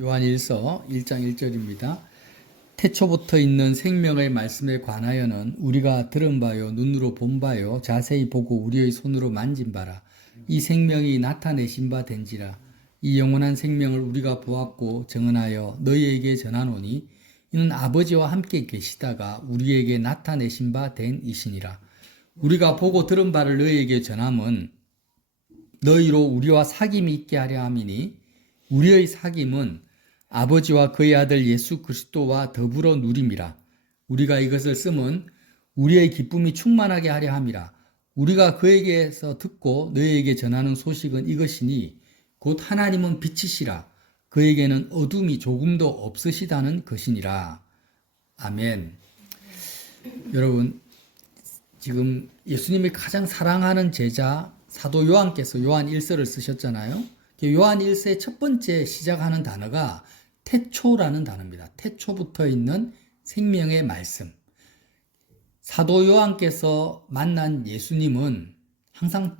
요한일서 1장 1절입니다. 태초부터 있는 생명의 말씀에 관하여는 우리가 들은 바요 눈으로 본 바요 자세히 보고 우리의 손으로 만진 바라. 이 생명이 나타내신 바 된지라. 이 영원한 생명을 우리가 보았고 증언하여 너희에게 전하노니 이는 아버지와 함께 계시다가 우리에게 나타내신 바 된 이시니라. 우리가 보고 들은 바를 너희에게 전함은 너희로 우리와 사귐이 있게 하려 함이니 우리의 사귐은 아버지와 그의 아들 예수 그리스도와 더불어 누림이라. 우리가 이것을 쓰면 우리의 기쁨이 충만하게 하려 함이라. 우리가 그에게서 듣고 너희에게 전하는 소식은 이것이니 곧 하나님은 빛이시라. 그에게는 어둠이 조금도 없으시다는 것이니라. 아멘. 여러분, 지금 예수님이 가장 사랑하는 제자 사도 요한께서 요한 1서를 쓰셨잖아요. 요한 1서의 첫 번째 시작하는 단어가 태초라는 단어입니다. 태초부터 있는 생명의 말씀. 사도 요한께서 만난 예수님은 항상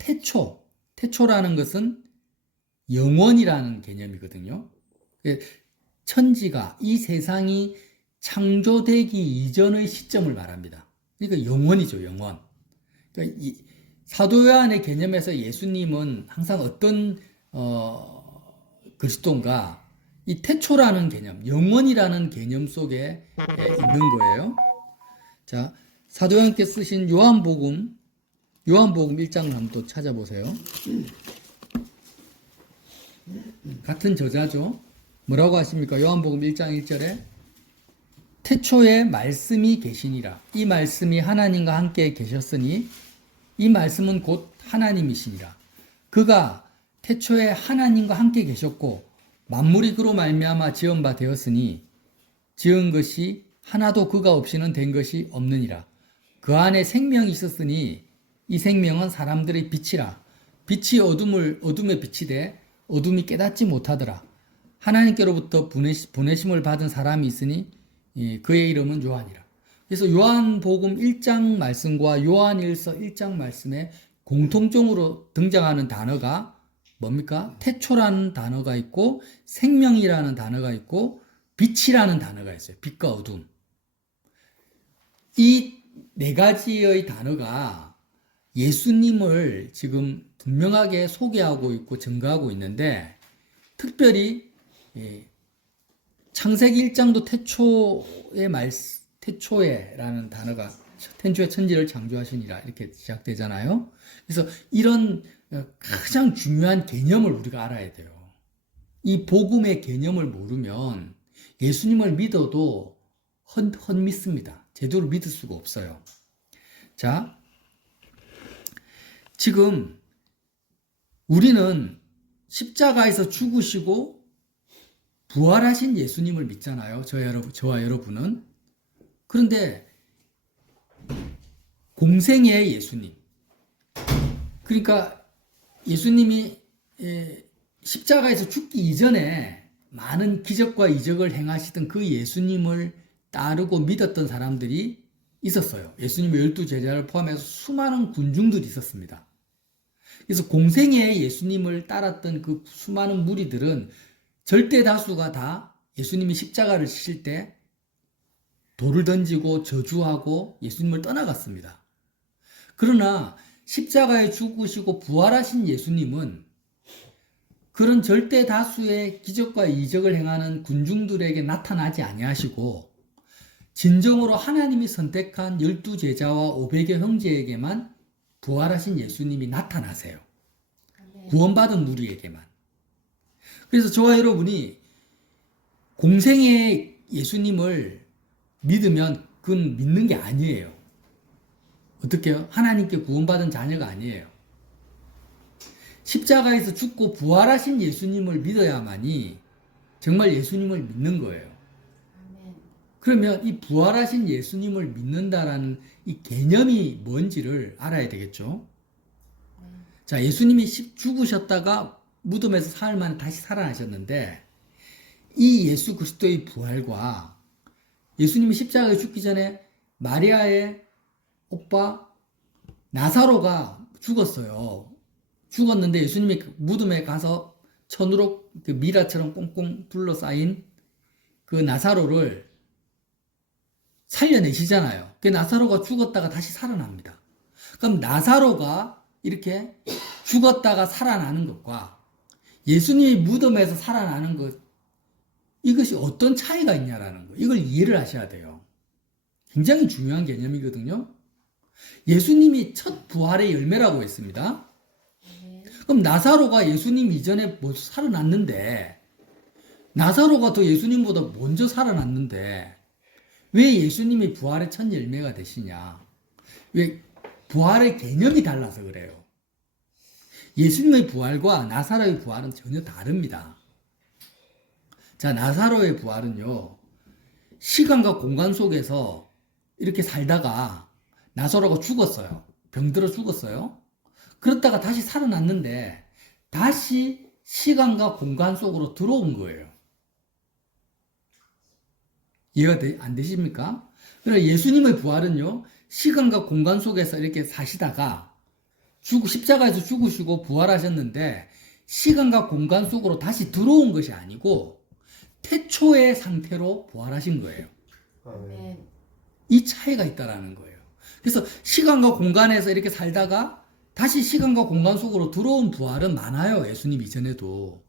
태초라는 것은 영원이라는 개념이거든요. 천지가, 이 세상이 창조되기 이전의 시점을 말합니다. 그러니까 영원이죠, 영원. 그러니까 이 사도 요한의 개념에서 예수님은 항상 어떤 그리스도인가, 이 태초라는 개념, 영원이라는 개념 속에 있는 거예요. 자, 사도 요한께서 쓰신 요한복음 1장을 한번 또 찾아보세요. 같은 저자죠. 뭐라고 하십니까? 요한복음 1장 1절에 태초에 말씀이 계시니라. 이 말씀이 하나님과 함께 계셨으니 이 말씀은 곧 하나님이시니라. 그가 태초에 하나님과 함께 계셨고 만물이 그로 말미암아 지은 바 되었으니 지은 것이 하나도 그가 없이는 된 것이 없느니라. 그 안에 생명이 있었으니 이 생명은 사람들의 빛이라. 빛이 어둠에 비치되 어둠이 깨닫지 못하더라. 하나님께로부터 보내심을 받은 사람이 있으니 그의 이름은 요한이라. 그래서 요한복음 1장 말씀과 요한일서 1장 말씀에 공통적으로 등장하는 단어가 뭡니까? 태초라는 단어가 있고 생명이라는 단어가 있고 빛이라는 단어가 있어요. 빛과 어둠. 이 네 가지의 단어가 예수님을 지금 분명하게 소개하고 있고 증거하고 있는데, 특별히 창세기 1장도 태초에라는 단어가 태초에 천지를 창조하시니라 이렇게 시작되잖아요. 그래서 이런 가장 중요한 개념을 우리가 알아야 돼요. 이 복음의 개념을 모르면 예수님을 믿어도 헛믿습니다. 제대로 믿을 수가 없어요. 자, 지금 우리는 십자가에서 죽으시고 부활하신 예수님을 믿잖아요. 저와 여러분은. 그런데 공생애의 예수님, 그러니까 예수님이 십자가에서 죽기 이전에 많은 기적과 이적을 행하시던 그 예수님을 따르고 믿었던 사람들이 있었어요. 예수님의 12 제자를 포함해서 수많은 군중들이 있었습니다. 그래서 공생애의 예수님을 따랐던 그 수많은 무리들은 절대 다수가 다 예수님이 십자가를 지실 때 돌을 던지고 저주하고 예수님을 떠나갔습니다. 그러나 십자가에 죽으시고 부활하신 예수님은 그런 절대 다수의 기적과 이적을 행하는 군중들에게 나타나지 아니하시고 진정으로 하나님이 선택한 12 제자와 500여 형제에게만 부활하신 예수님이 나타나세요. 구원받은 무리에게만. 그래서 저와 여러분이 공생의 예수님을 믿으면 그건 믿는 게 아니에요. 어떻게요? 하나님께 구원받은 자녀가 아니에요. 십자가에서 죽고 부활하신 예수님을 믿어야만이 정말 예수님을 믿는 거예요. 그러면 이 부활하신 예수님을 믿는다라는 이 개념이 뭔지를 알아야 되겠죠. 자, 예수님이 죽으셨다가 무덤에서 사흘 만에 다시 살아나셨는데 이 예수 그리스도의 부활과 예수님이 십자가에 죽기 전에 마리아의 오빠 나사로가 죽었어요. 죽었는데 예수님이 무덤에 가서 천으로 그 미라처럼 꽁꽁 둘러싸인 그 나사로를 살려내시잖아요. 그 나사로가 죽었다가 다시 살아납니다. 그럼 나사로가 이렇게 죽었다가 살아나는 것과 예수님이 무덤에서 살아나는 것, 이것이 어떤 차이가 있냐라는 거, 이걸 이해를 하셔야 돼요. 굉장히 중요한 개념이거든요. 예수님이 첫 부활의 열매라고 했습니다. 그럼 나사로가 예수님 이전에 뭐 살아났는데, 나사로가 더 예수님보다 먼저 살아났는데, 왜 예수님이 부활의 첫 열매가 되시냐? 왜 부활의 개념이 달라서 그래요. 예수님의 부활과 나사로의 부활은 전혀 다릅니다. 자, 나사로의 부활은요, 시간과 공간 속에서 이렇게 살다가 나사로가 죽었어요. 병들어 죽었어요. 그렇다가 다시 살아났는데 다시 시간과 공간 속으로 들어온 거예요. 이해가 안 되십니까? 그러나 예수님의 부활은요, 시간과 공간 속에서 이렇게 사시다가 십자가에서 죽으시고 부활하셨는데 시간과 공간 속으로 다시 들어온 것이 아니고 태초의 상태로 부활하신 거예요. 이 차이가 있다라는 거예요. 그래서 시간과 공간에서 이렇게 살다가 다시 시간과 공간 속으로 들어온 부활은 많아요. 예수님 이전에도.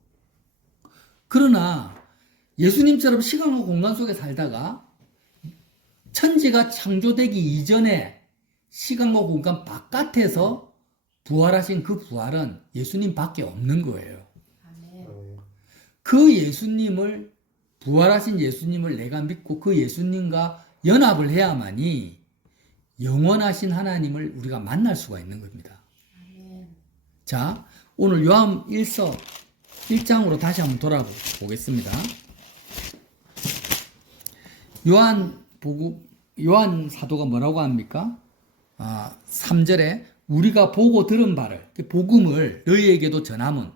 그러나 예수님처럼 시간과 공간 속에 살다가 천지가 창조되기 이전에 시간과 공간 바깥에서 부활하신 그 부활은 예수님밖에 없는 거예요. 그 예수님을, 부활하신 예수님을 내가 믿고 그 예수님과 연합을 해야만이 영원하신 하나님을 우리가 만날 수가 있는 겁니다. 자, 오늘 요한 1서 1장으로 다시 한번 돌아보겠습니다. 요한 사도가 뭐라고 합니까? 3절에 우리가 보고 들은 바를, 복음을 너희에게도 전함은,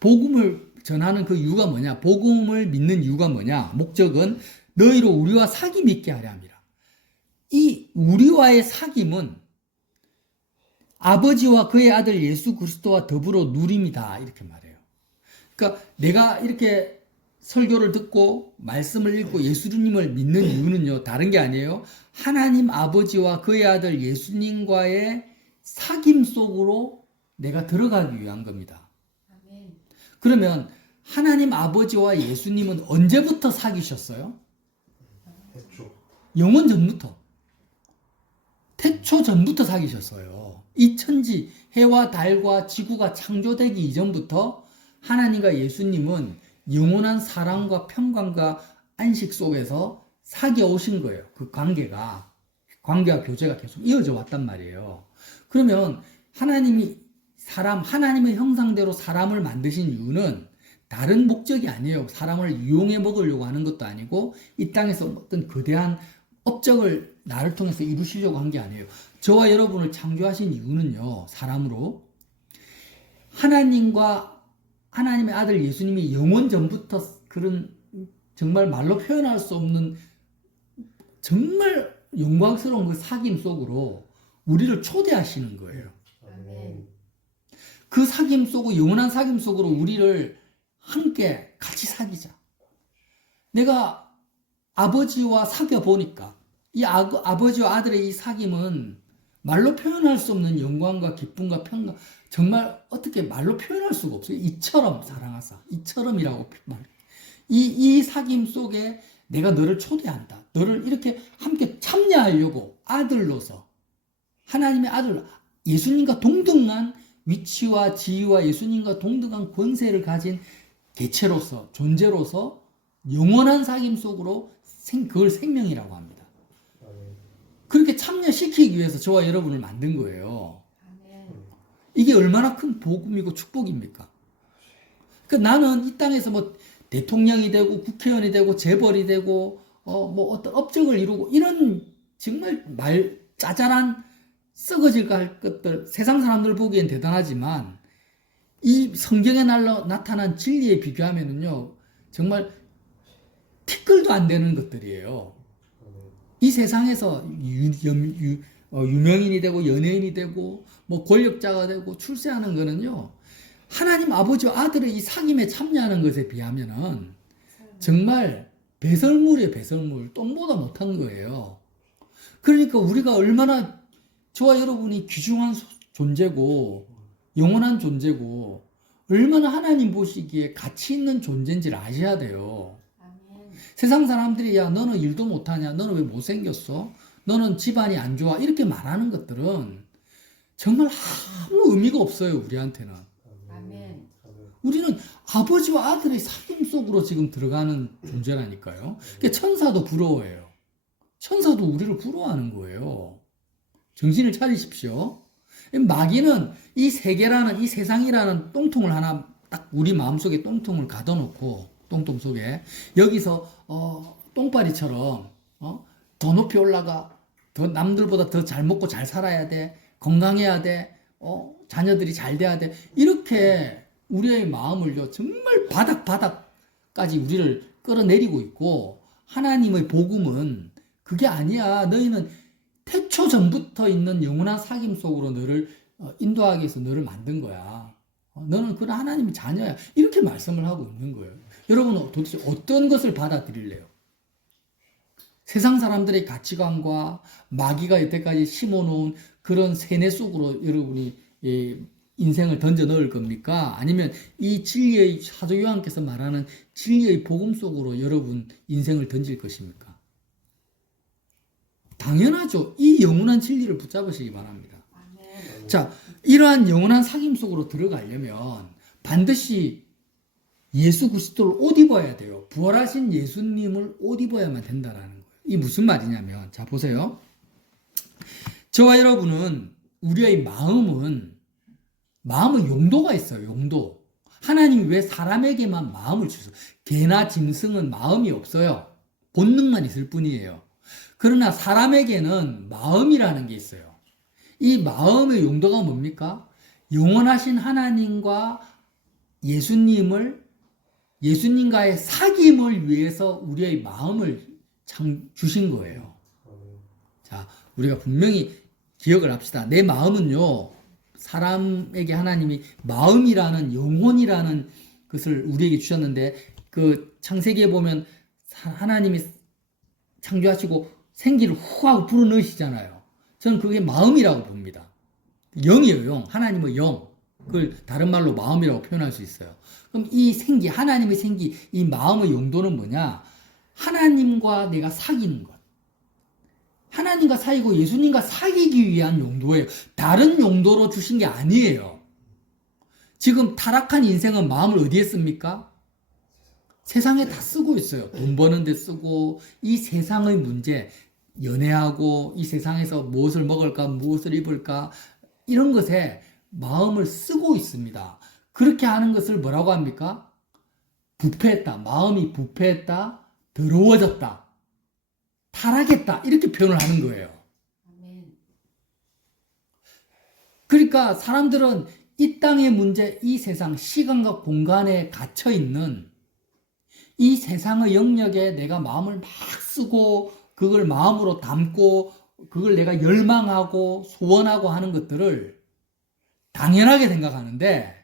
복음을 전하는 그 이유가 뭐냐? 복음을 믿는 이유가 뭐냐? 목적은 너희로 우리와 사귐 있게 하려 함이라. 이 우리와의 사귐은 아버지와 그의 아들 예수 그리스도와 더불어 누림이다, 이렇게 말해요. 그러니까 내가 이렇게 설교를 듣고 말씀을 읽고 예수님을 믿는 이유는요, 다른 게 아니에요. 하나님 아버지와 그의 아들 예수님과의 사귐 속으로 내가 들어가기 위한 겁니다. 그러면 하나님 아버지와 예수님은 언제부터 사귀셨어요? 영원 전부터. 태초 전부터 사귀셨어요. 이 천지, 해와 달과 지구가 창조되기 이전부터 하나님과 예수님은 영원한 사랑과 평강과 안식 속에서 사귀어 오신 거예요. 그 관계와 교제가 계속 이어져 왔단 말이에요. 그러면 하나님의 형상대로 사람을 만드신 이유는 다른 목적이 아니에요. 사람을 이용해 먹으려고 하는 것도 아니고 이 땅에서 어떤 거대한 업적을 나를 통해서 이루시려고 한 게 아니에요. 저와 여러분을 창조하신 이유는요, 사람으로 하나님의 아들 예수님이 영원 전부터 그런 정말 말로 표현할 수 없는 정말 영광스러운 그 사귐 속으로 우리를 초대하시는 거예요. 그 사귐 속으로, 영원한 사귐 속으로 우리를 함께 같이 사귀자. 내가 아버지와 사귀어 보니까 이 아버지와 아들의 이 사귐은 말로 표현할 수 없는 영광과 기쁨과 평강, 정말 어떻게 말로 표현할 수가 없어요. 이처럼 사랑하사, 이처럼이라고 말해요. 이 사귐 속에 내가 너를 초대한다. 너를 이렇게 함께 참여하려고 아들로서, 하나님의 아들, 예수님과 동등한 위치와 지위와 예수님과 동등한 권세를 가진 개체로서, 존재로서 영원한 사귐 속으로 그걸 생명이라고 합니다. 그렇게 참여시키기 위해서 저와 여러분을 만든 거예요. 이게 얼마나 큰 복음이고 축복입니까? 그러니까 나는 이 땅에서 뭐 대통령이 되고 국회의원이 되고 재벌이 되고 뭐 어떤 업적을 이루고 이런 정말 짜잘한 썩어질까 할 것들, 세상 사람들 보기엔 대단하지만 이 성경에 나타난 진리에 비교하면은요, 정말 티끌도 안 되는 것들이에요. 이 세상에서 유명인이 되고 연예인이 되고 뭐 권력자가 되고 출세하는 거는요, 하나님 아버지와 아들의 이 사귐에 참여하는 것에 비하면은 정말 배설물이에요, 배설물. 똥보다 못한 거예요. 그러니까 우리가 얼마나 저와 여러분이 귀중한 존재고 영원한 존재고 얼마나 하나님 보시기에 가치 있는 존재인지를 아셔야 돼요. 아멘. 세상 사람들이 야 너는 일도 못하냐, 너는 왜 못생겼어, 너는 집안이 안 좋아 이렇게 말하는 것들은 정말 아무 의미가 없어요. 우리한테는. 아멘. 우리는 아버지와 아들의 사귐 속으로 지금 들어가는 존재라니까요. 그러니까 천사도 부러워해요. 천사도 우리를 부러워하는 거예요. 정신을 차리십시오. 마귀는 이 세계라는, 이 세상이라는 똥통을 하나 딱 우리 마음속에 똥통을 가둬놓고, 똥통 속에 여기서 똥파리처럼 더 높이 올라가, 더 남들보다 더 잘 먹고 잘 살아야 돼, 건강해야 돼, 자녀들이 잘 돼야 돼, 이렇게 우리의 마음을요 정말 바닥까지 우리를 끌어내리고 있고, 하나님의 복음은 그게 아니야. 너희는 태초 전부터 있는 영원한 사귐 속으로 너를 인도하기 위해서 너를 만든 거야. 너는 그런 하나님의 자녀야. 이렇게 말씀을 하고 있는 거예요. 여러분은 도대체 어떤 것을 받아들일래요? 세상 사람들의 가치관과 마귀가 여태까지 심어놓은 그런 세뇌 속으로 여러분이 인생을 던져 넣을 겁니까? 아니면 이 진리의, 사도 요한께서 말하는 진리의 복음 속으로 여러분 인생을 던질 것입니까? 당연하죠. 이 영원한 진리를 붙잡으시기 바랍니다. 아멘. 자, 이러한 영원한 사귐 속으로 들어가려면 반드시 예수 그리스도를 옷 입어야 돼요. 부활하신 예수님을 옷 입어야만 된다라는 거예요. 이 무슨 말이냐면, 자 보세요. 저와 여러분은 우리의 마음의 용도가 있어요. 용도. 하나님이 왜 사람에게만 마음을 주셔서, 개나 짐승은 마음이 없어요. 본능만 있을 뿐이에요. 그러나 사람에게는 마음이라는 게 있어요. 이 마음의 용도가 뭡니까? 영원하신 하나님과 예수님과의 사귐을 위해서 우리의 마음을 주신 거예요. 자, 우리가 분명히 기억을 합시다. 내 마음은요, 사람에게 하나님이 마음이라는, 영혼이라는 것을 우리에게 주셨는데, 그 창세기에 보면 하나님이 창조하시고 생기를 후 하고 불어넣으시잖아요. 저는 그게 마음이라고 봅니다. 영이에요, 영. 하나님의 영. 그걸 다른 말로 마음이라고 표현할 수 있어요. 그럼 이 생기, 하나님의 생기, 이 마음의 용도는 뭐냐? 하나님과 내가 사귀는 것. 하나님과 사귀고 예수님과 사귀기 위한 용도예요. 다른 용도로 주신 게 아니에요. 지금 타락한 인생은 마음을 어디에 씁니까? 세상에 다 쓰고 있어요. 돈 버는 데 쓰고, 이 세상의 문제, 연애하고, 이 세상에서 무엇을 먹을까, 무엇을 입을까, 이런 것에 마음을 쓰고 있습니다. 그렇게 하는 것을 뭐라고 합니까? 부패했다. 마음이 부패했다. 더러워졌다. 타락했다. 이렇게 표현을 하는 거예요. 아멘. 그러니까 사람들은 이 땅의 문제, 이 세상, 시간과 공간에 갇혀 있는 이 세상의 영역에 내가 마음을 막 쓰고 그걸 마음으로 담고 그걸 내가 열망하고 소원하고 하는 것들을 당연하게 생각하는데,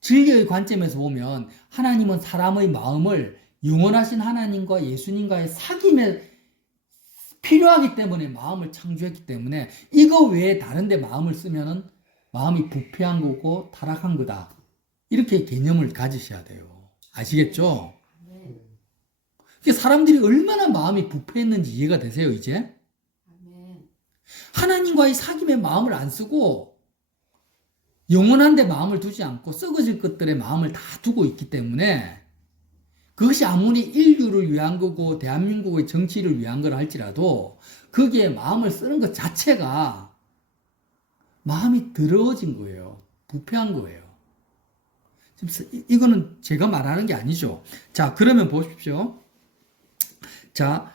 진리의 관점에서 보면 하나님은 사람의 마음을 영원하신 하나님과 예수님과의 사귐에 필요하기 때문에 마음을 창조했기 때문에 이거 외에 다른 데 마음을 쓰면은 마음이 부패한 거고 타락한 거다. 이렇게 개념을 가지셔야 돼요. 아시겠죠? 아멘. 사람들이 얼마나 마음이 부패했는지 이해가 되세요, 이제? 아멘. 하나님과의 사귐에 마음을 안 쓰고 영원한 데 마음을 두지 않고 썩어질 것들에 마음을 다 두고 있기 때문에 그것이 아무리 인류를 위한 거고 대한민국의 정치를 위한 거라 할지라도 거기에 마음을 쓰는 것 자체가 마음이 더러워진 거예요. 부패한 거예요. 이거는 제가 말하는 게 아니죠. 자, 그러면 보십시오. 자,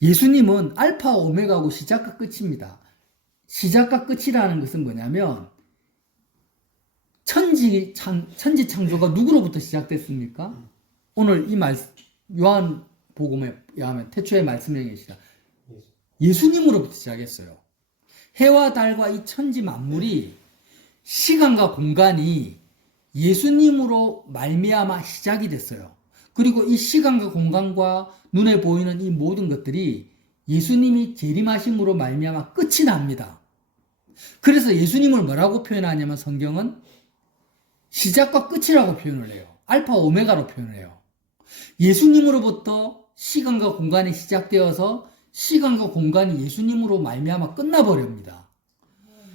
예수님은 알파 오메가고 시작과 끝입니다. 시작과 끝이라는 것은 뭐냐면 천지 창조가 누구로부터 시작됐습니까? 오늘 이 요한 복음에 의하면 태초의 말씀에 계시다. 예수님으로부터 시작했어요. 해와 달과 이 천지 만물이 시간과 공간이 예수님으로 말미암아 시작이 됐어요. 그리고 이 시간과 공간과 눈에 보이는 이 모든 것들이 예수님이 재림하심으로 말미암아 끝이 납니다. 그래서 예수님을 뭐라고 표현하냐면 성경은 시작과 끝이라고 표현을 해요. 알파 오메가로 표현을 해요. 예수님으로부터 시간과 공간이 시작되어서 시간과 공간이 예수님으로 말미암아 끝나버립니다.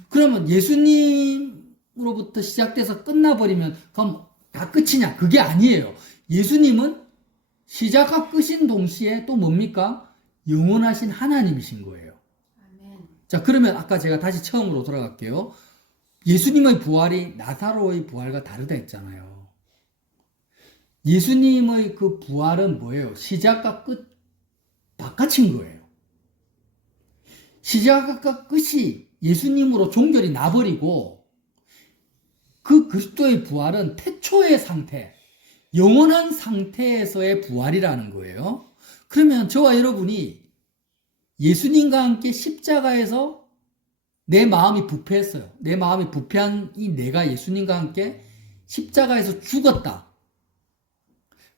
그러면 예수님으로부터 시작돼서 끝나버리면 그럼 다 끝이냐? 그게 아니에요. 예수님은 시작과 끝인 동시에 또 뭡니까? 영원하신 하나님이신 거예요. 아멘. 자, 그러면 아까 제가 다시 처음으로 돌아갈게요. 예수님의 부활이 나사로의 부활과 다르다 했잖아요. 예수님의 그 부활은 뭐예요? 시작과 끝 바깥인 거예요. 시작과 끝이 예수님으로 종결이 나버리고 그 그리스도의 부활은 태초의 상태, 영원한 상태에서의 부활이라는 거예요. 그러면 저와 여러분이 예수님과 함께 십자가에서 내 마음이 부패했어요. 내 마음이 부패한 이 내가 예수님과 함께 십자가에서 죽었다.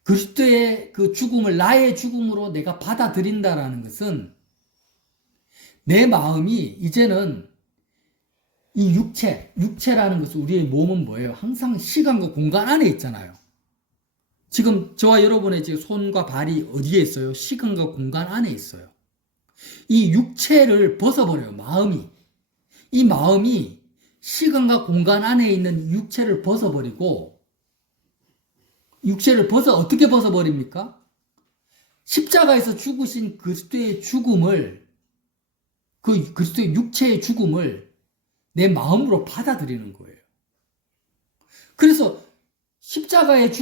그리스도의 그 죽음을 나의 죽음으로 내가 받아들인다라는 것은 내 마음이 이제는 이 육체라는 것은 우리의 몸은 뭐예요? 항상 시간과 공간 안에 있잖아요. 지금 저와 여러분의 지금 손과 발이 어디에 있어요? 시간과 공간 안에 있어요. 이 육체를 벗어버려요, 마음이. 이 마음이 시간과 공간 안에 있는 육체를 벗어버리고, 육체를 어떻게 벗어버립니까? 십자가에서 죽으신 그리스도의 죽음을, 그 그리스도의 육체의 죽음을 내 마음으로 받아들이는 거예요. 그래서 십자가에서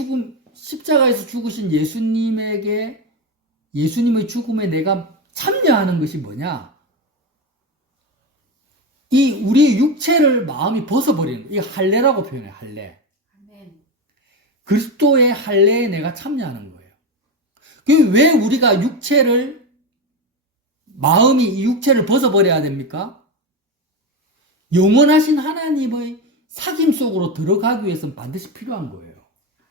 죽으신 예수님의 죽음에 내가 참여하는 것이 뭐냐? 이 우리의 육체를 마음이 벗어버리는 거예요. 이 할례라고 표현해요. 할례. 아멘. 그리스도의 할례에 내가 참여하는 거예요. 왜 우리가 마음이 이 육체를 벗어버려야 됩니까? 영원하신 하나님의 사귐 속으로 들어가기 위해서는 반드시 필요한 거예요.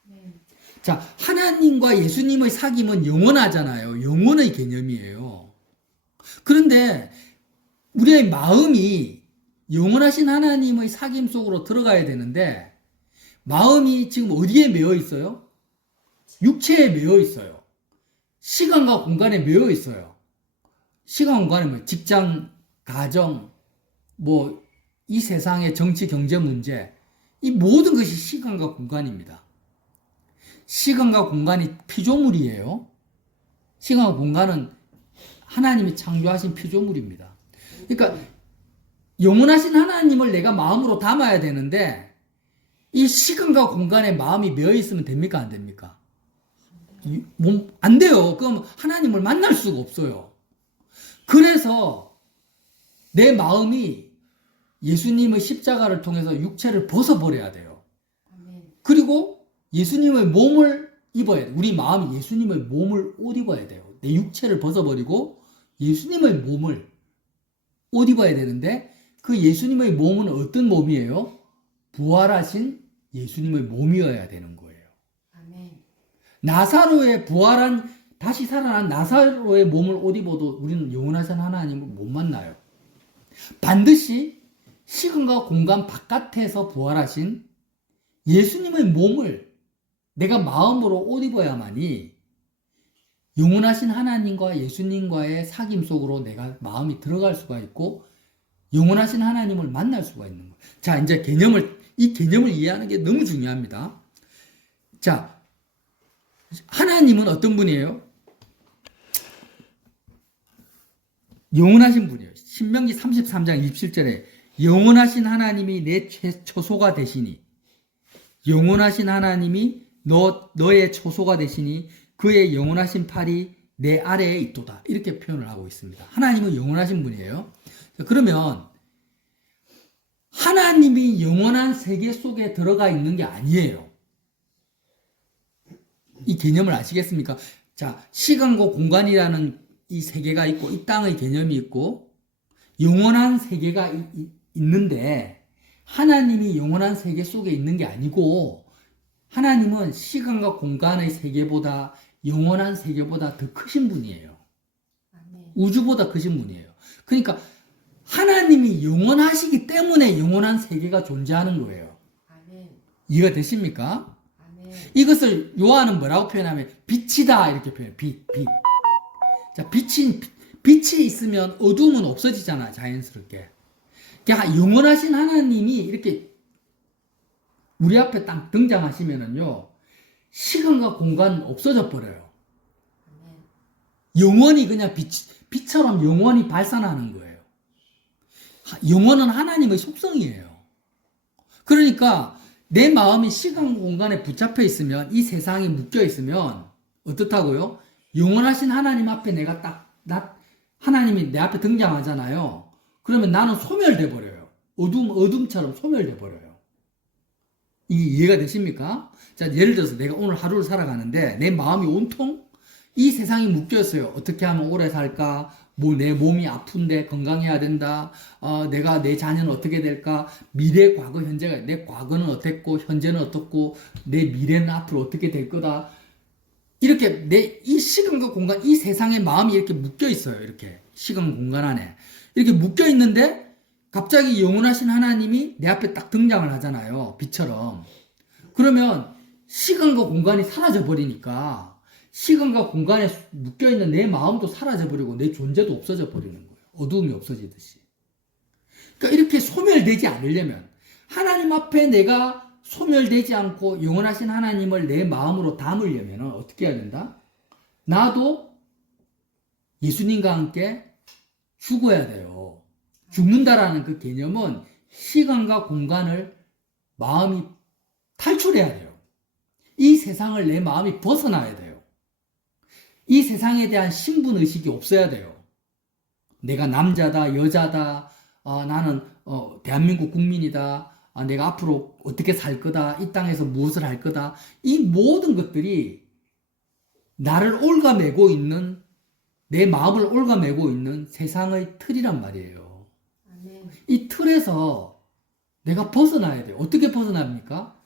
아멘. 자, 하나님과 예수님의 사귐은 영원하잖아요. 영원의 개념이에요. 그런데 우리의 마음이 영원하신 하나님의 사귐 속으로 들어가야 되는데 마음이 지금 어디에 매여 있어요? 육체에 매여 있어요. 시간과 공간에 매여 있어요. 시간 공간에 뭐 직장, 가정, 뭐 이 세상의 정치, 경제 문제, 이 모든 것이 시간과 공간입니다. 시간과 공간이 피조물이에요. 시간과 공간은 하나님이 창조하신 피조물입니다. 그러니까 영원하신 하나님을 내가 마음으로 담아야 되는데 이 시간과 공간에 마음이 매여 있으면 됩니까? 안 됩니까? 안 돼요. 그럼 하나님을 만날 수가 없어요. 그래서 내 마음이 예수님의 십자가를 통해서 육체를 벗어버려야 돼요. 아멘. 그리고 예수님의 몸을 입어야 돼요. 우리 마음이 예수님의 몸을 옷 입어야 돼요. 내 육체를 벗어버리고 예수님의 몸을 옷 입어야 되는데 그 예수님의 몸은 어떤 몸이에요? 부활하신 예수님의 몸이어야 되는 거예요. 아멘. 나사로의 부활한 다시 살아난 나사로의 몸을 옷 입어도 우리는 영원하신 하나님을 못 만나요. 반드시 시간과 공간 바깥에서 부활하신 예수님의 몸을 내가 마음으로 옷 입어야만이 영원하신 하나님과 예수님과의 사귐 속으로 내가 마음이 들어갈 수가 있고 영원하신 하나님을 만날 수가 있는 거예요. 자, 이제 이 개념을 이해하는 게 너무 중요합니다. 자, 하나님은 어떤 분이에요? 영원하신 분이에요. 신명기 33장 27절에 영원하신 하나님이 내 초소가 되시니 영원하신 하나님이 너의 초소가 되시니 그의 영원하신 팔이 내 아래에 있도다. 이렇게 표현을 하고 있습니다. 하나님은 영원하신 분이에요. 그러면 하나님이 영원한 세계 속에 들어가 있는 게 아니에요. 이 개념을 아시겠습니까? 자, 시간과 공간이라는 이 세계가 있고 이 땅의 개념이 있고 영원한 세계가 있는데 하나님이 영원한 세계 속에 있는 게 아니고 하나님은 시간과 공간의 세계보다 영원한 세계보다 더 크신 분이에요. 아멘. 우주보다 크신 분이에요. 그러니까 하나님이 영원하시기 때문에 영원한 세계가 존재하는 거예요. 아멘. 이해가 되십니까? 아멘. 이것을 요한은 뭐라고 표현하면 빛이다 이렇게 표현해요. 빛. 자, 빛이 있으면 어둠은 없어지잖아, 자연스럽게. 그러니까 영원하신 하나님이 이렇게 우리 앞에 딱 등장하시면은요, 시간과 공간은 없어져 버려요. 아멘. 영원히 그냥 빛처럼 영원히 발산하는 거예요. 영원은 하나님의 속성이에요. 그러니까 내 마음이 시간 공간에 붙잡혀 있으면, 이 세상이 묶여 있으면 어떻다고요? 영원하신 하나님 앞에 하나님이 내 앞에 등장하잖아요. 그러면 나는 소멸돼 버려요. 어둠처럼 소멸돼 버려요. 이게 이해가 되십니까? 자, 예를 들어서 내가 오늘 하루를 살아가는데 내 마음이 온통 이 세상이 묶였어요. 어떻게 하면 오래 살까? 내 몸이 아픈데 건강해야 된다. 내가 내 자녀는 어떻게 될까? 미래, 과거, 현재가 내 과거는 어땠고 현재는 어떻고 내 미래는 앞으로 어떻게 될 거다. 이렇게 이 시간과 공간, 이 세상의 마음이 이렇게 묶여 있어요. 이렇게 시간 공간 안에 이렇게 묶여 있는데 갑자기 영원하신 하나님이 내 앞에 딱 등장을 하잖아요. 빛처럼. 그러면 시간과 공간이 사라져 버리니까 시간과 공간에 묶여 있는 내 마음도 사라져 버리고 내 존재도 없어져 버리는 거예요. 어두움이 없어지듯이. 그러니까 이렇게 소멸되지 않으려면, 하나님 앞에 내가 소멸되지 않고 영원하신 하나님을 내 마음으로 담으려면 어떻게 해야 된다? 나도 예수님과 함께 죽어야 돼요. 죽는다라는 그 개념은 시간과 공간을 마음이 탈출해야 돼요. 이 세상을 내 마음이 벗어나야 돼요. 이 세상에 대한 신분의식이 없어야 돼요. 내가 남자다, 여자다, 나는 대한민국 국민이다, 내가 앞으로 어떻게 살 거다, 이 땅에서 무엇을 할 거다, 이 모든 것들이 나를 갉아매고 있는, 내 마음을 갉아매고 있는 세상의 틀이란 말이에요. 아멘. 이 틀에서 내가 벗어나야 돼요. 어떻게 벗어납니까?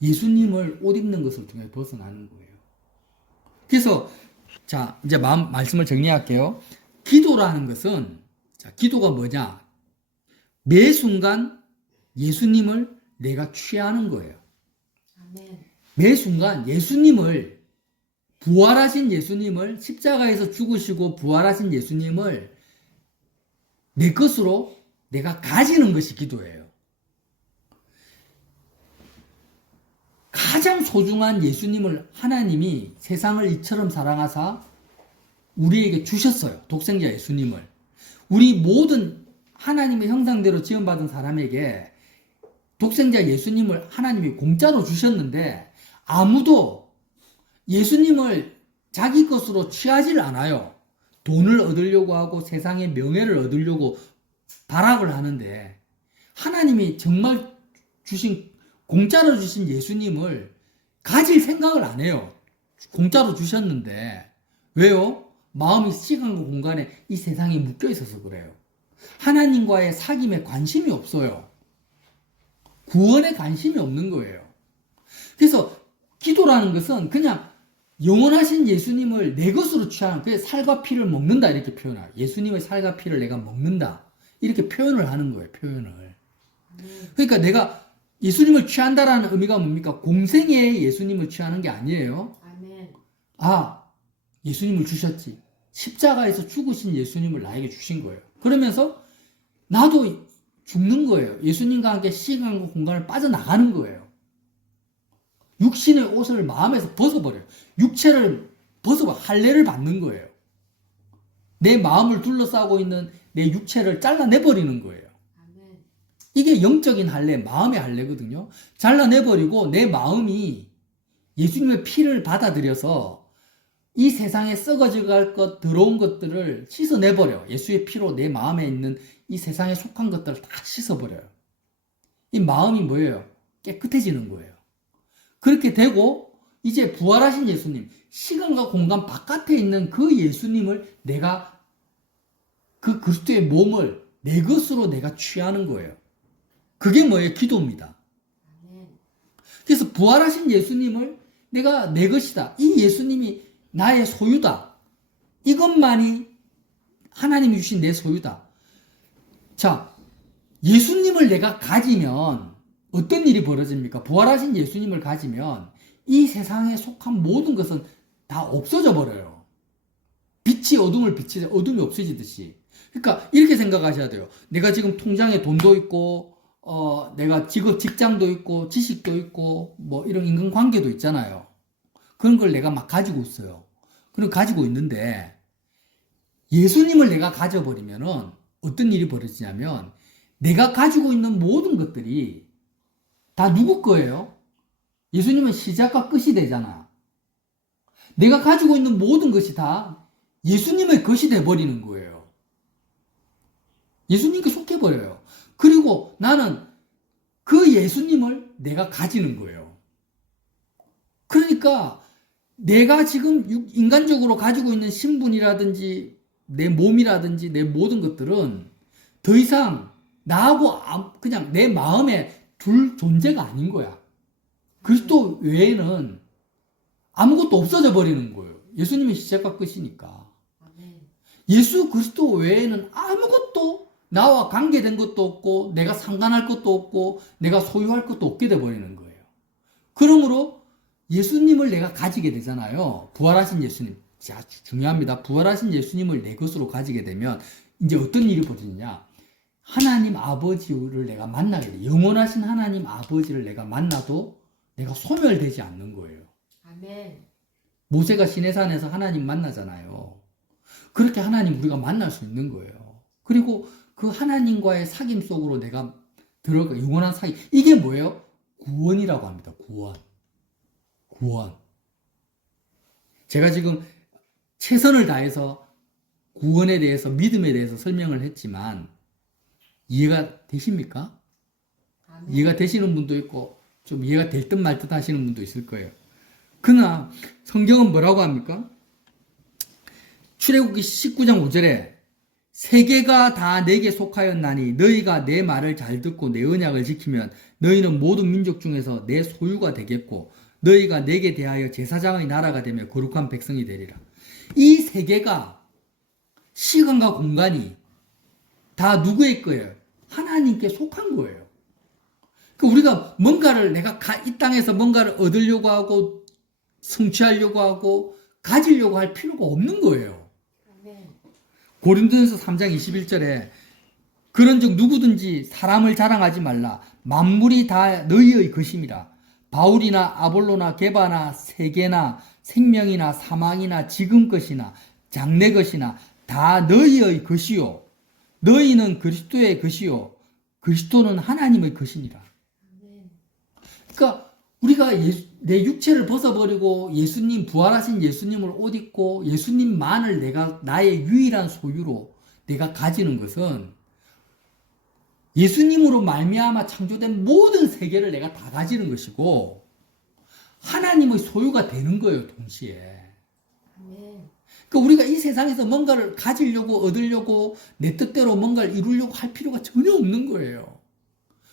예수님을 옷 입는 것을 통해 벗어나는 거예요. 그래서 자, 이제 말씀을 정리할게요. 기도라는 것은, 자, 기도가 뭐냐? 매 순간 예수님을 내가 취하는 거예요. 아멘. 매 순간 예수님을, 부활하신 예수님을, 십자가에서 죽으시고 부활하신 예수님을 내 것으로 내가 가지는 것이 기도예요. 가장 소중한 예수님을 하나님이 세상을 이처럼 사랑하사 우리에게 주셨어요. 독생자 예수님을. 우리 모든 하나님의 형상대로 지음받은 사람에게 독생자 예수님을 하나님이 공짜로 주셨는데 아무도 예수님을 자기 것으로 취하지를 않아요. 돈을 얻으려고 하고 세상의 명예를 얻으려고 발악을 하는데, 하나님이 정말 공짜로 주신 예수님을 가질 생각을 안 해요. 공짜로 주셨는데. 왜요? 마음이 시간과 공간에 이 세상에 묶여 있어서 그래요. 하나님과의 사귐에 관심이 없어요. 구원에 관심이 없는 거예요. 그래서 기도라는 것은 그냥 영원하신 예수님을 내 것으로 취하는, 그게 살과 피를 먹는다 이렇게 표현해요. 예수님의 살과 피를 내가 먹는다 이렇게 표현을 하는 거예요. 표현을. 그러니까 내가 예수님을 취한다라는 의미가 뭡니까? 공생애에 예수님을 취하는 게 아니에요. 아멘. 예수님을 주셨지. 십자가에서 죽으신 예수님을 나에게 주신 거예요. 그러면서 나도 죽는 거예요. 예수님과 함께 시간과 공간을 빠져나가는 거예요. 육신의 옷을 마음에서 벗어버려요. 육체를 할례를 받는 거예요. 내 마음을 둘러싸고 있는 내 육체를 잘라내버리는 거예요. 아멘. 이게 영적인 할례, 마음의 할례거든요. 잘라내버리고 내 마음이 예수님의 피를 받아들여서 이 세상에 썩어져 갈 것, 더러운 것들을 씻어내버려. 예수의 피로 내 마음에 있는 이 세상에 속한 것들을 다 씻어버려요. 이 마음이 뭐예요? 깨끗해지는 거예요. 그렇게 되고 이제 부활하신 예수님, 시간과 공간 바깥에 있는 그 예수님을 내가, 그 그리스도의 몸을 내 것으로 내가 취하는 거예요. 그게 뭐예요? 기도입니다. 아멘. 그래서 부활하신 예수님을 내가 내 것이다. 이 예수님이 나의 소유다. 이것만이 하나님이 주신 내 소유다. 자, 예수님을 내가 가지면 어떤 일이 벌어집니까? 부활하신 예수님을 가지면 이 세상에 속한 모든 것은 다 없어져 버려요. 빛이 어둠을 비치자 어둠이 없어지듯이. 그러니까 이렇게 생각하셔야 돼요. 내가 지금 통장에 돈도 있고 내가 직장도 있고 지식도 있고 뭐 이런 인간관계도 있잖아요. 그런 걸 내가 막 가지고 있어요. 그럼 가지고 있는데 예수님을 내가 가져버리면은 어떤 일이 벌어지냐면 내가 가지고 있는 모든 것들이 다 누구 거예요? 예수님은 시작과 끝이 되잖아. 내가 가지고 있는 모든 것이 다 예수님의 것이 돼버리는 거예요. 예수님께 속해버려요. 그리고 나는 그 예수님을 내가 가지는 거예요. 그러니까 내가 지금 인간적으로 가지고 있는 신분이라든지 내 몸이라든지 내 모든 것들은 더 이상 나하고 그냥 내 마음에 둘 존재가 아닌 거야. 그리스도 외에는 아무것도 없어져 버리는 거예요. 예수님의 시작과 끝이니까. 예수 그리스도 외에는 아무것도 나와 관계된 것도 없고 내가 상관할 것도 없고 내가 소유할 것도 없게 돼 버리는 거예요. 그러므로 예수님을 내가 가지게 되잖아요. 부활하신 예수님. 자, 중요합니다. 부활하신 예수님을 내 것으로 가지게 되면 이제 어떤 일이 벌어지냐? 하나님 아버지를 내가 만나게 돼. 영원하신 하나님 아버지를 내가 만나도 내가 소멸되지 않는 거예요. 아멘. 모세가 시내산에서 하나님 만나잖아요. 그렇게 하나님 우리가 만날 수 있는 거예요. 그리고 그 하나님과의 사귐 속으로 내가 들어가 영원한 사귐. 이게 뭐예요? 구원이라고 합니다. 구원. 구원. 제가 지금 최선을 다해서 구원에 대해서 믿음에 대해서 설명을 했지만 이해가 되십니까? 아멘. 이해가 되시는 분도 있고 좀 이해가 될 듯 말 듯 하시는 분도 있을 거예요. 그러나 성경은 뭐라고 합니까? 출애굽기 19장 5절에 세계가 다 내게 속하였나니 너희가 내 말을 잘 듣고 내 언약을 지키면 너희는 모든 민족 중에서 내 소유가 되겠고 너희가 내게 대하여 제사장의 나라가 되며 거룩한 백성이 되리라. 이 세계가 시간과 공간이 다 누구의 거예요? 하나님께 속한 거예요. 우리가 뭔가를 내가 이 땅에서 뭔가를 얻으려고 하고 성취하려고 하고 가지려고 할 필요가 없는 거예요. 아멘. 고린도전서 3장 21절에 그런즉 누구든지 사람을 자랑하지 말라. 만물이 다 너희의 것임이라. 바울이나 아볼로나 게바나 세계나 생명이나 사망이나 지금 것이나 장래 것이나 다 너희의 것이요. 너희는 그리스도의 것이요. 그리스도는 하나님의 것이니라. 그러니까 우리가 내 육체를 벗어버리고 예수님 부활하신 예수님을 옷 입고 예수님만을 내가 나의 유일한 소유로 내가 가지는 것은 예수님으로 말미암아 창조된 모든 세계를 내가 다 가지는 것이고 하나님의 소유가 되는 거예요, 동시에. 아멘. 그러니까 우리가 이 세상에서 뭔가를 가지려고 얻으려고 내 뜻대로 뭔가를 이루려고 할 필요가 전혀 없는 거예요.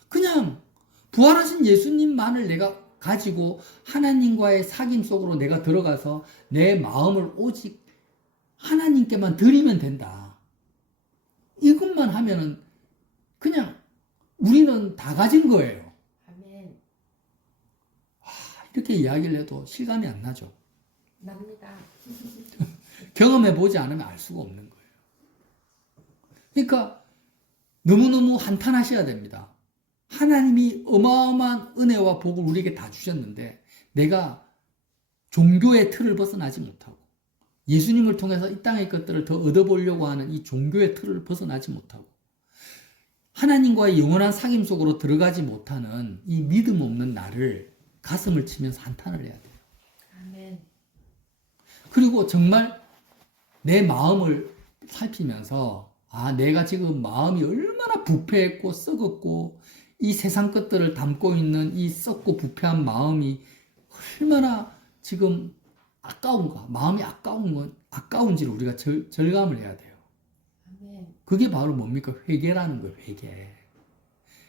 그냥 부활하신 예수님만을 내가 가지고 하나님과의 사귐 속으로 내가 들어가서 내 마음을 오직 하나님께만 드리면 된다. 이것만 하면은 그냥 우리는 다 가진 거예요. 아멘. 이렇게 이야기를 해도 실감이 안 나죠. 납니다. 경험해 보지 않으면 알 수가 없는 거예요. 그러니까 너무너무 한탄하셔야 됩니다. 하나님이 어마어마한 은혜와 복을 우리에게 다 주셨는데 내가 종교의 틀을 벗어나지 못하고 예수님을 통해서 이 땅의 것들을 더 얻어보려고 하는 이 종교의 틀을 벗어나지 못하고 하나님과의 영원한 사귐 속으로 들어가지 못하는 이 믿음 없는 나를 가슴을 치면서 한탄을 해야 돼요. 아멘. 그리고 정말 내 마음을 살피면서 내가 지금 마음이 얼마나 부패했고 썩었고 이 세상 것들을 담고 있는 이 썩고 부패한 마음이 얼마나 지금 아까운가, 마음이 아까운지를 우리가 절감을 해야 돼요. 아멘. 그게 바로 뭡니까? 회개라는 거예요, 회개.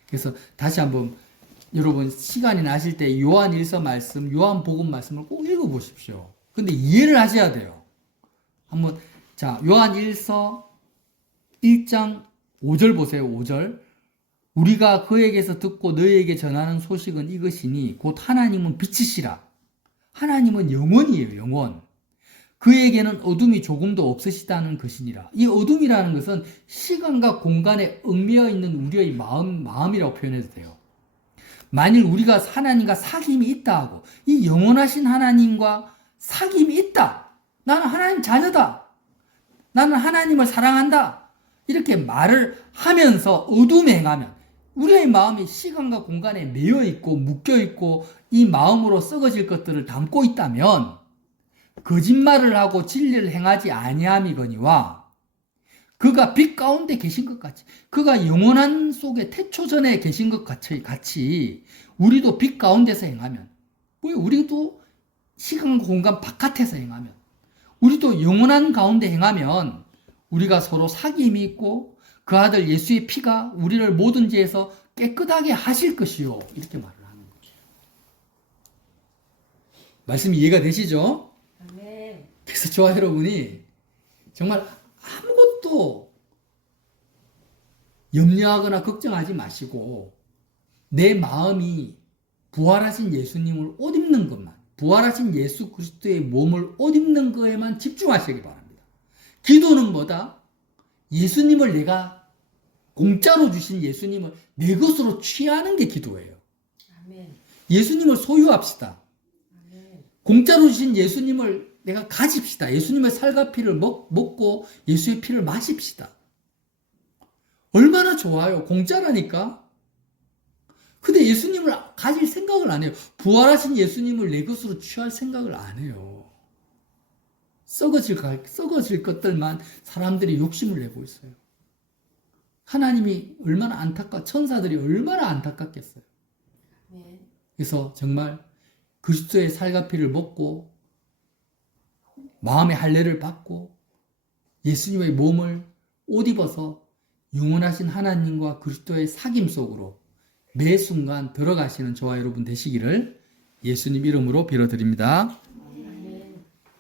그래서 다시 한번 여러분 시간이 나실 때 요한일서 말씀, 요한복음 말씀을 꼭 읽어보십시오. 근데 이해를 하셔야 돼요. 한번 자 요한일서 1장 5절 보세요. 5절 우리가 그에게서 듣고 너희에게 전하는 소식은 이것이니 곧 하나님은 빛이시라. 하나님은 영원이에요. 영원. 그에게는 어둠이 조금도 없으시다는 것이니라. 이 어둠이라는 것은 시간과 공간에 얽매여 있는 우리의 마음이라고 표현해도 돼요. 만일 우리가 하나님과 사귐이 있다 하고 이 영원하신 하나님과 사귐이 있다. 나는 하나님 자녀다. 나는 하나님을 사랑한다. 이렇게 말을 하면서 어둠에 행하면 우리의 마음이 시간과 공간에 매여 있고 묶여 있고 이 마음으로 썩어질 것들을 담고 있다면 거짓말을 하고 진리를 행하지 아니함이거니와 그가 빛 가운데 계신 것 같이 그가 영원한 속에 태초전에 계신 것 같이 우리도 빛 가운데서 행하면 왜 우리도 시간과 공간 바깥에서 행하면 우리도 영원한 가운데 행하면 우리가 서로 사귐이 있고 그 아들 예수의 피가 우리를 모든 죄에서 깨끗하게 하실 것이요. 이렇게 말을 하는 거죠. 말씀이 이해가 되시죠? 아멘. 그래서 저와 여러분이 정말 아무것도 염려하거나 걱정하지 마시고 내 마음이 부활하신 예수님을 옷 입는 것만 부활하신 예수 그리스도의 몸을 옷 입는 거에만 집중하시기 바랍니다. 기도는 뭐다? 예수님을 내가 공짜로 주신 예수님을 내 것으로 취하는 게 기도예요. 아멘. 예수님을 소유합시다. 아멘. 공짜로 주신 예수님을 내가 가집시다. 예수님의 살과 피를 먹고 예수의 피를 마십시다. 얼마나 좋아요. 공짜라니까. 근데 예수님을 가질 생각을 안 해요. 부활하신 예수님을 내 것으로 취할 생각을 안 해요. 썩어질 것들만 사람들이 욕심을 내고 있어요. 하나님이 얼마나 천사들이 얼마나 안타깝겠어요. 아멘. 그래서 정말 그리스도의 살과 피를 먹고 마음의 할례를 받고 예수님의 몸을 옷 입어서 영원하신 하나님과 그리스도의 사귐 속으로 매 순간 들어가시는 저와 여러분 되시기를 예수님 이름으로 빌어드립니다.